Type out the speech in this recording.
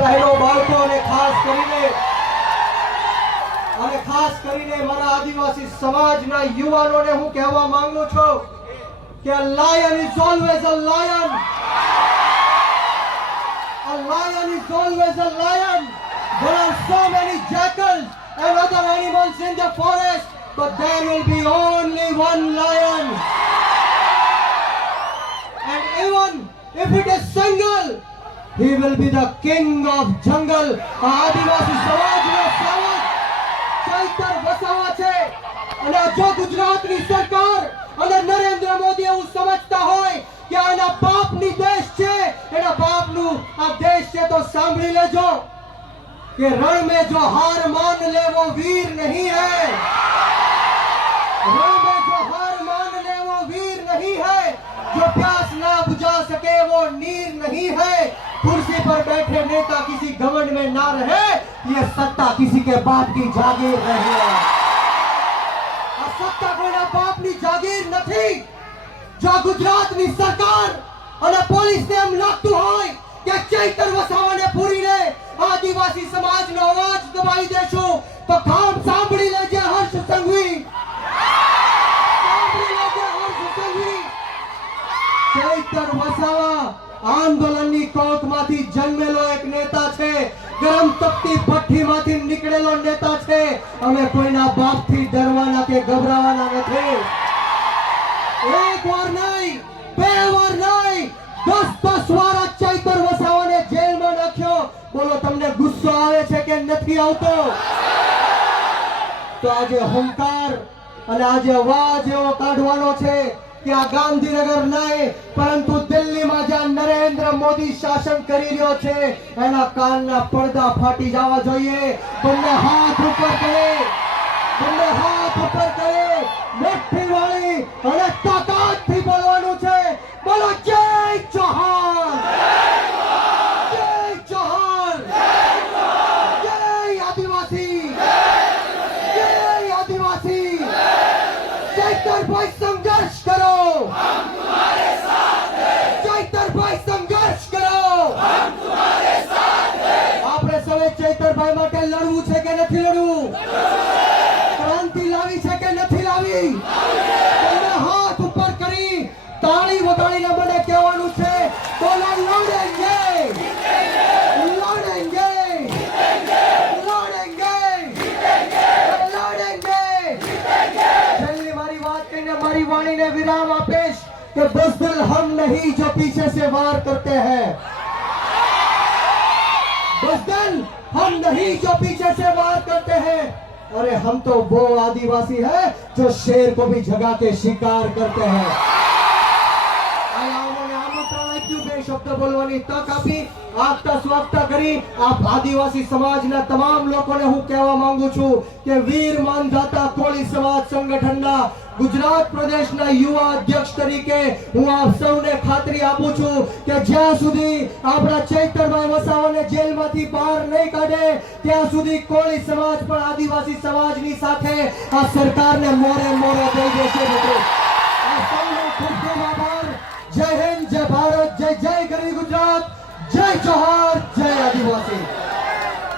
બહેનો બાળકો અને ખાસ કરીને મારા આદિવાસી સમાજના યુવાનોને હું કહેવા માંગુ છું કે a lion is always a lion. A lion is always a lion. There are so many jackals and other animals in the forest, but there will be only one lion. And even if it is single, he will be the king of jungle. આદિવાસી સમાજનો સેવક ચૈતર વસાવા છે અને જો ગુજરાતની સરકાર અને નરેન્દ્ર મોદી એવું સમજતા હોય કે આના બાપની દેશ છે, એના બાપનું આ દેશ છે, તો સાંભળી લેજો कि रण में जो हार मान ले वो वीर नहीं है. रण में जो हार मान ले वो वीर नहीं है. जो प्यास ना बुझा सके वो नीर नहीं है. कुर्सी पर बैठे नेता किसी घमंड में ना रहे, ये सत्ता किसी के बाप की जागीर नहीं है. आ सत्ता कोईना बापनी जागीर નથી. जो गुजरातनी सरकार અને પોલીસને એમ લાગતું હોય કે ચૈતર વસાવાને પૂરીને આદિવાસી સમાજનો અવાજ દબાવી દેશું, તો કામ સાંભળી લેજે હર્ષ સંઘવી. સાંભળી લેજે હર્ષ સંઘવી. ચૈતર વસાવા આંદોલનની કોકમાંથી જન્મેલો એક નેતા છે. ગરમ તપતી ભઠ્ઠીમાંથી નીકળેલો નેતા છે. અમે કોઈના બાપથી ડરવાના કે ગભરાવાના નથી. એક વાર નહીં, બે વાર નહીં, 10 વાર ચૈતર વસાવાને જેલમાં નાખ્યો. બોલો, તમને ગુસ્સો આવે છે કે નથી આવતો? તો આજે હુંકાર અને આજે અવાજ એવો કાઢવાનો છે કે આ ગાંધીનગર નહીં, પરંતુ દિલ્હીમાં જ્યાં નરેન્દ્ર મોદી શાસન કરી રહ્યો છે એના કાનના પડદા ફાટી જવા જોઈએ. બંને હાથ ઉપર કરે, બંને હાથ ઉપર કરે, મુઠ્ઠી વાળી અને તાકાતથી બોલવાનું છે. બોલો, જય ચૌહાણ, જય ચૌહાણ, જય આદિવાસી, જય આદિવાસી. ચૈતરભાઈ સંઘર્ષ કરો, हम तुम्हारे साथ हैं. ચૈતરભાઈ સંઘર્ષ કરો, हम तुम्हारे साथ हैं. આપણે સૌએ ચૈતરભાઈ માટે લડવું છે કે નથી લડવું? ક્રાંતિ લાવી છે કે નથી લાવી? બંને હાથ ઉપર કરી તાળી વગાડીને મને કહેવાનું છે, બોલો, લડેંગે, લડેંગે, લડેંગે, લડેંગે. છેલ્લી મારી વાત કહીને મારી વાણીને વિરામ આપીશ કે બુઝદિલ हम नहीं जो पीछे से वार करते हैं. बुज़दिल हम नहीं जो पीछे से वार करते हैं. अरे हम तो वो आदिवासी है जो शेर को भी जगा के शिकार करते हैं. શબ્દ બોલવાની તક આપી, આગતા સ્વાગતા કરી આદિવાસી સમાજના તમામ લોકોને હું કહેવા માંગુ છું કે વીર માનધાતા કોળી સમાજ સંગઠનના ગુજરાત પ્રદેશના યુવા અધ્યક્ષ તરીકે હું આપ સૌને ખાતરી આપું છું કે જ્યાં સુધી આપણા ચૈતરભાઈ વસાવાને જેલમાંથી બહાર નહીં કાઢે ત્યાં સુધી કોળી સમાજ પણ આદિવાસી સમાજની સાથે આ સરકારને મોરે થઈ જશે. આ સૌનો ખૂબ ખૂબ આભાર. जय हिंद, जय भारत, जय जय गरी गुजरात, जय जोहार, जय आदिवासी.